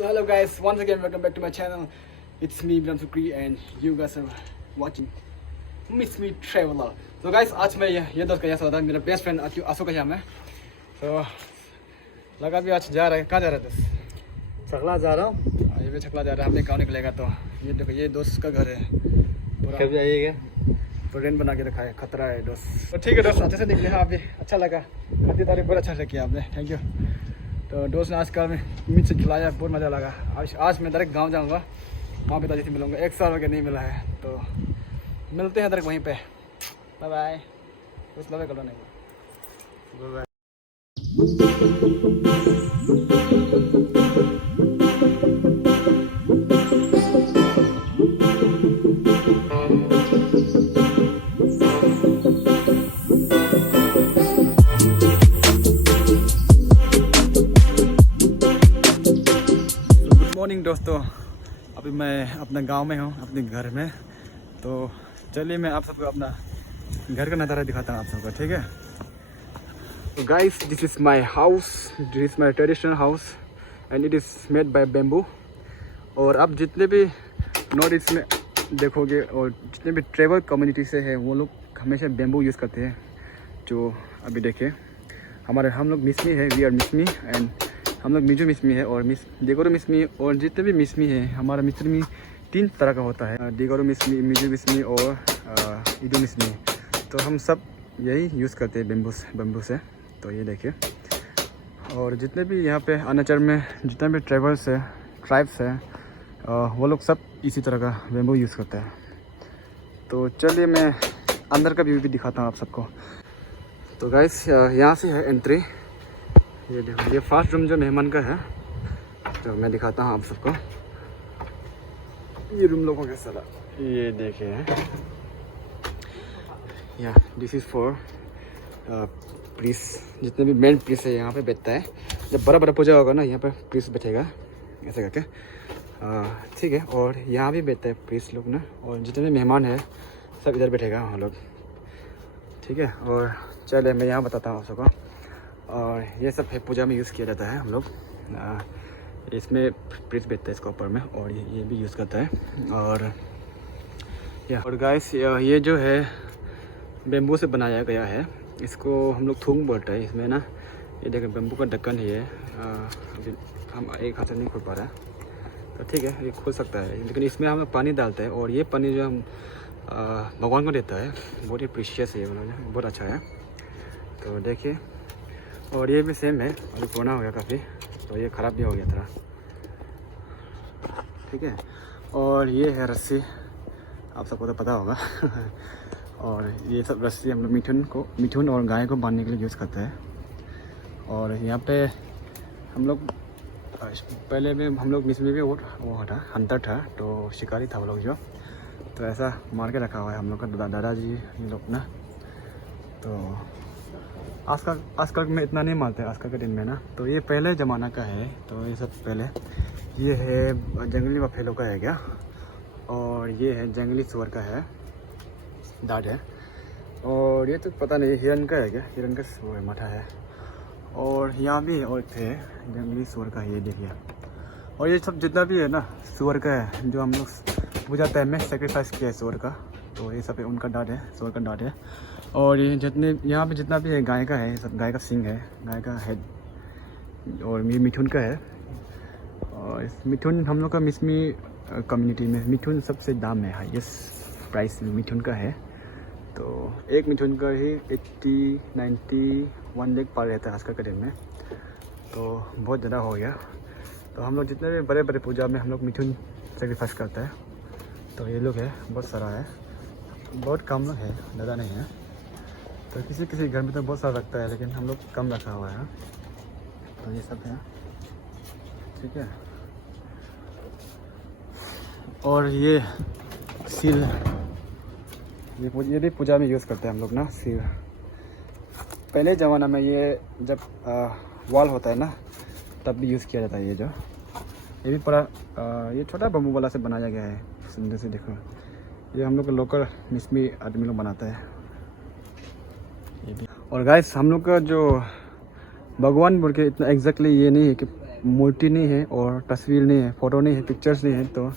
Hello guys, once again welcome back to my channel. It's me Biram Sukri and you guys are watching Miss Me Traveler. So guys, आज मैं ये दोस्त का यहाँ से था, मेरा बेस्ट फ्रेंड आशु का नाम है. तो लगा भी आज जा रहा है. कहाँ जा रहा है दोस्त? छकला जा रहा हूँ. ये भी छकला जा रहा है. हमने गाँव निकलेगा तो ये देखो ये दोस्त का घर है. कब जाइएगा? तो रेंट बना के रखा है. खतरा है दोस्त. तो ठीक है दोस्त, अच्छे से निकले. हाँ अभी अच्छा लगा. खरीदारी बहुत अच्छा से किया आपने. Thank you. तो दोस्त ने आज कल में मीट से खिलाया, बहुत मज़ा लगा. आज मैं डायरेक्ट गांव जाऊंगा, वहाँ पिताजी से मिलूंगा. 1 साल हो गया नहीं मिला है, तो मिलते हैं डायरेक्ट वहीं पे. Bye bye. कुछ लवे करो नहीं. Bye bye. मॉर्निंग दोस्तों, अभी मैं अपने गांव में हूँ, अपने घर में. तो चलिए मैं आप सबको अपना घर का नज़ारा दिखाता हूँ आप सबको. ठीक है. तो guys, this is my house. This is my traditional house and it is made by bamboo. और आप जितने भी नॉर्थ ईस्ट में देखोगे और जितने भी ट्राइबल कम्युनिटी से है वो लोग हमेशा बेम्बू यूज़ करते हैं. जो अभी देखिए हम लोग मिसमी है. वी आर मिसमी एंड हम लोग मिजो मिसमी है और डिगोरो मिसमी. और जितने भी मिसमी है, हमारा मिसमी 3 तरह का होता है. डिगोरो मिसमी, मिजो मिसमी और इडो मिसमी. तो हम सब यही यूज़ करते हैं बेम्बू से. तो ये देखिए. और जितने भी यहाँ पे अरुणाचल में जितने भी ट्राइब्स है वो लोग सब इसी तरह का बेम्बू यूज़ करते हैं. तो चलिए मैं अंदर का व्यू भी दिखाता हूँ आप सबको. तो गाइस, यहाँ से है एंट्री. ये देखो, ये फर्स्ट रूम जो मेहमान का है. तो मैं दिखाता हूँ आप सबको. ये रूम लोगों के सारा ये देखिए. या दिस इज़ फॉर प्रीस. जितने भी मेन प्रीस है यहाँ पे बैठता है. जब बड़ा बड़ा पूजा होगा ना, यहाँ पे प्रीस बैठेगा ऐसे करके. ठीक है. और यहाँ भी बैठता है प्रीस लोग ना. और जितने भी मेहमान है सब इधर बैठेगा हम लोग. ठीक है. और चलिए मैं यहाँ बताता हूँ आप सबको. और ये सब है पूजा में यूज़ किया जाता है. हम लोग इसमें प्रीस बैठता है इसके ऊपर में. और ये भी यूज़ करता है. और गाइस, ये जो है बेम्बू से बनाया गया है. इसको हम लोग थूंग बोलते हैं. इसमें ना ये देखिए बेम्बू का ढक्कन है. ये अभी हम एक हाथ से नहीं खोल पा रहा है. तो ठीक है, ये खोल सकता है. लेकिन इसमें हम लोग पानी डालते हैं. और ये पानी जो हम भगवान को देता है, बहुत ही प्रीशियस है. बहुत अच्छा है. तो देखिए. और ये भी सेम है. अभी पुराना हो गया काफ़ी, तो ये ख़राब भी हो गया था. ठीक है. और ये है रस्सी. आप सबको तो पता होगा. और ये सब रस्सी हम लोग मिठुन और गाय को बांधने के लिए यूज़ करते हैं. और यहाँ पे हम लोग पहले में हम लोग मिसमी भी वो था, हंटर था. तो शिकारी था वो लोग जो. तो ऐसा मार के रखा हुआ है हम लोग का दादाजी लोग ना. तो आजकल में इतना नहीं मारते आजकल के दिन में ना. तो ये पहले ज़माना का है. तो ये सब पहले ये है जंगली बफेलो का है क्या. और ये है जंगली सुअर का है, दाढ़ है. और ये तो पता नहीं हिरन का है क्या. हिरन का वो है, मठा है. और यहाँ भी और थे जंगली सुअर का. ये देखिए. और ये सब जितना भी है ना सुअर का है, जो हम लोग पूजा टाइम में सेक्रीफाइस किया है सुअर का. तो ये सब है उनका दाढ़ है, सुअर का दाढ़ है. और ये यहाँ पे जितना भी है गाय का है. सब गाय का सिंग है, गाय का हेड. और मिठुन का है. और मिठुन हम लोग का मिसमी कम्युनिटी में मिठुन सबसे दाम है, हाईएस्ट प्राइस मिठुन का है. तो एक मिठुन का ही 80-90 1 लाख पार रहता है आजकल के दिन में. तो बहुत ज़्यादा हो गया. तो हम लोग जितने भी बड़े बड़े पूजा में हम लोग मिठुन सेक्रीफाइस करते हैं. तो ये लोग है, बहुत सारा है, बहुत कम लोग है, ज़्यादा नहीं है. तो किसी घर में तो बहुत सारा रखता है, लेकिन हम लोग कम रखा हुआ है. तो ये सब है. ठीक है. और ये सिर, ये भी पूजा में यूज़ करते हैं हम लोग ना. सिर पहले ज़माना में ये जब वॉल होता है ना तब भी यूज़ किया जाता है. ये भी पूरा ये छोटा बम्बू वाला से बनाया गया है. सुंदर से देखो. ये हम लोग का लोकल मिसमी आदमी लोग बनाता है ये भी. और गाइस, हम लोग का जो भगवान बोल के इतना एग्जैक्टली ये नहीं है कि मूर्ति नहीं है और तस्वीर नहीं है, फ़ोटो नहीं है, पिक्चर्स नहीं है। तो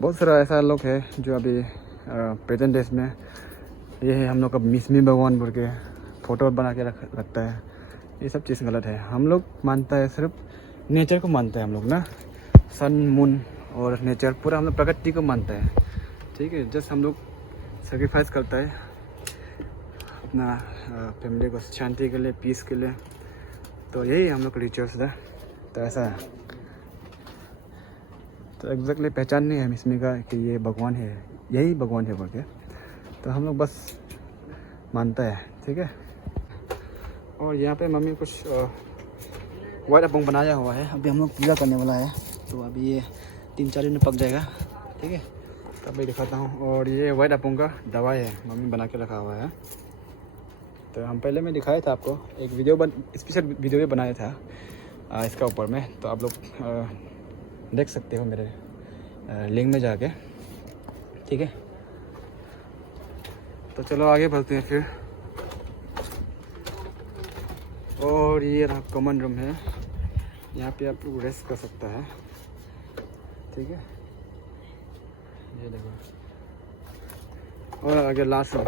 बहुत सारा ऐसा लोग है जो अभी प्रेजेंट डेज में ये है हम लोग का मिसमी भगवान बोल के फ़ोटो बना के रखता है। ये सब चीज़ गलत है। हम लोग मानता है सिर्फ नेचर को मानते हैं हम लोग ना, सन मून और नेचर पूरा हम लोग प्रकृति को मानते हैं। ठीक है, जस्ट हम लोग सेक्रीफाइस करता है अपना फैमिली को शांति के लिए, पीस के लिए। तो यही हम लोग का रिचुअल्स है। तो ऐसा है, तो एग्जैक्टली पहचान नहीं है मिसमी का कि ये भगवान है, यही भगवान है बोल के। तो हम लोग बस मानता है। ठीक है, और यहाँ पे मम्मी कुछ वाइट अपंग बनाया हुआ है। अभी हम लोग पूजा करने वाला है, तो अभी ये 3-4 दिन में पक जाएगा। ठीक है, तो अभी दिखाता हूँ। और ये वाइट अपंग का दवाई है, मम्मी बना के रखा हुआ है। तो हम पहले मैं दिखाया था आपको, एक स्पेशल वीडियो भी बनाया था इसका ऊपर में। तो आप लोग देख सकते हो मेरे लिंक में जाके। ठीक है, तो चलो आगे बढ़ते हैं फिर। और ये रहा कॉमन रूम है, यहाँ पे आप लोग रेस्ट कर सकता है। ठीक है, ये देखो। और आगे लास्ट रूम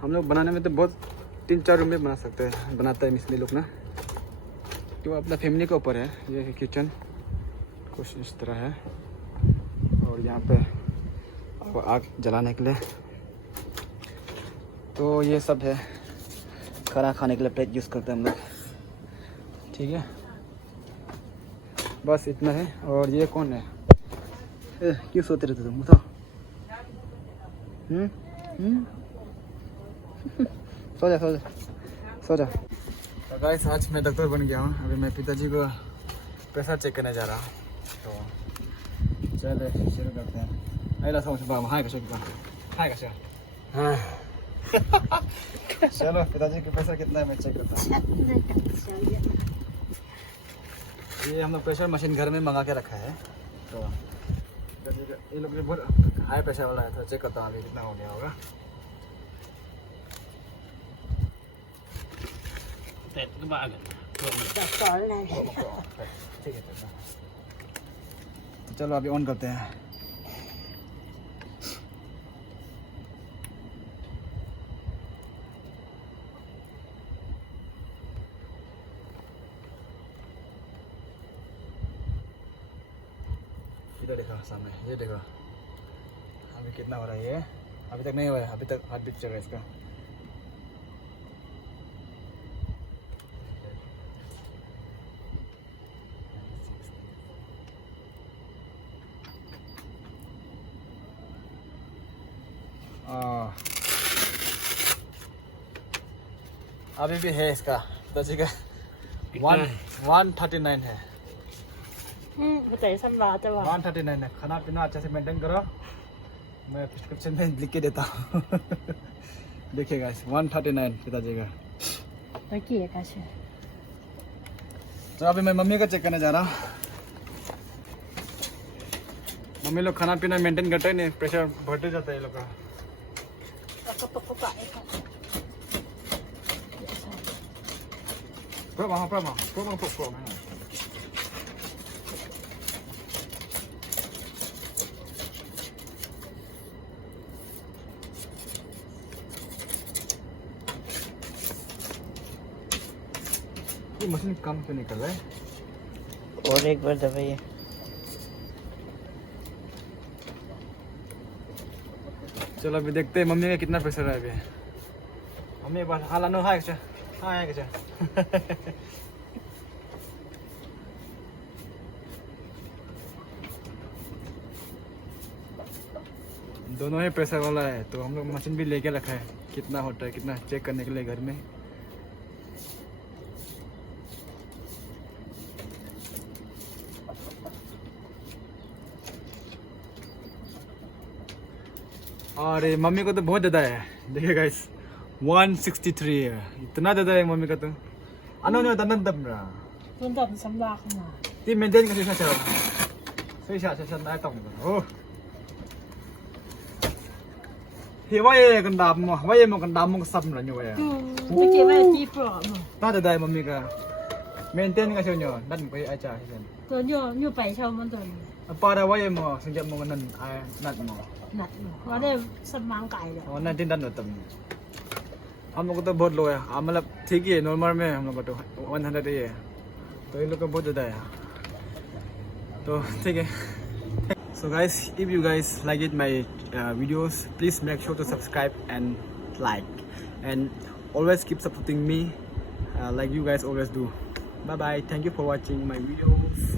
हम लोग बनाने में तो बहुत 3-4 रूम में बना सकते हैं, बनाता है मिस्त्री लोग ना। तो अपना फैमिली के ऊपर है। ये है किचन, कुछ इस तरह है। और यहाँ पे आग जलाने के लिए तो ये सब है। खाना खाने के लिए प्लेट यूज़ करते हैं हम लोग। ठीक है, बस इतना है। और ये कौन है? क्यों सोते रहते तुम? बताओ। सो जा सो जा सो जा। तो गाइस, आज मैं डॉक्टर बन गया हूँ। अभी मैं पिताजी को प्रेशर चेक करने जा रहा हूँ। तो चलो शुरू करते हैं। अरे हाय कैसे हाँ चलो पिताजी के प्रेशर कितना है मैं चेक करता हूँ। ये हम लोग प्रेशर मशीन घर में मंगा के रखा है। तो ये लोग बहुत हाई प्रेशर वाला है। तो चेक करता हूँ अभी कितना हो गया होगा। ठीक है, तो चलो अभी ऑन करते हैं। इधर देखो सामने, ये देखो अभी कितना हो रहा है। ये अभी तक नहीं हुआ है, अभी तक हार्ट बीट चल रहा है इसका। अभी भी है इसका पिताजी का 139 है। 139 है। खाना पीना अच्छे से मेंटेन करो, मैं प्रिस्क्रिप्शन में लिख के देता हूँ। देखिएगा 139 पिताजी का। तो अभी मैं मम्मी का चेक करने जा रहा हूँ। मम्मी लोग खाना पीना मेंटेन करते हैं, नहीं प्रेशर बढ़ते जाता है ये लोग का। ये मशीन काम क्यों नहीं कर रहा है? और एक बार दबाइए। चलो अभी देखते हैं मम्मी का कितना प्रेशर है। अभी मम्मी बस हालानो हाय क्या हाय क्या दोनों ही प्रेशर वाला है। तो हम लोग मशीन भी लेके रखा है, कितना होता है कितना चेक करने के लिए घर में। और मम्मी को तो बहुत ज़्यादा है। देखिए गाइस 163 है, इतना ज़्यादा है मम्मी का। तो ano nyo tandan dam ra ti maintain kasi sa sa na tong oh hi wai kan dam mo kan dam mo sam ra nyo ya ta ज़्यादा है मम्मी का। maintain ka siya nyo nan ko ay cha siya ตัวอยู่ไปเช่ามันตัวนี้ para wa mo sing mo nan ay nat mo หนักว่าได้สมังไก่เลย और 19 ton होता है हम लोग को तो बहुत लो है मतलब ठीक ही है नॉर्मल में हम लोग को तो 100 ही है तो इन लोग का बहुत ज़्यादा है तो ठीक है so guys if you guys like it my videos please make sure to subscribe and like and always keep supporting me like you guys always do bye bye thank you for watching my videos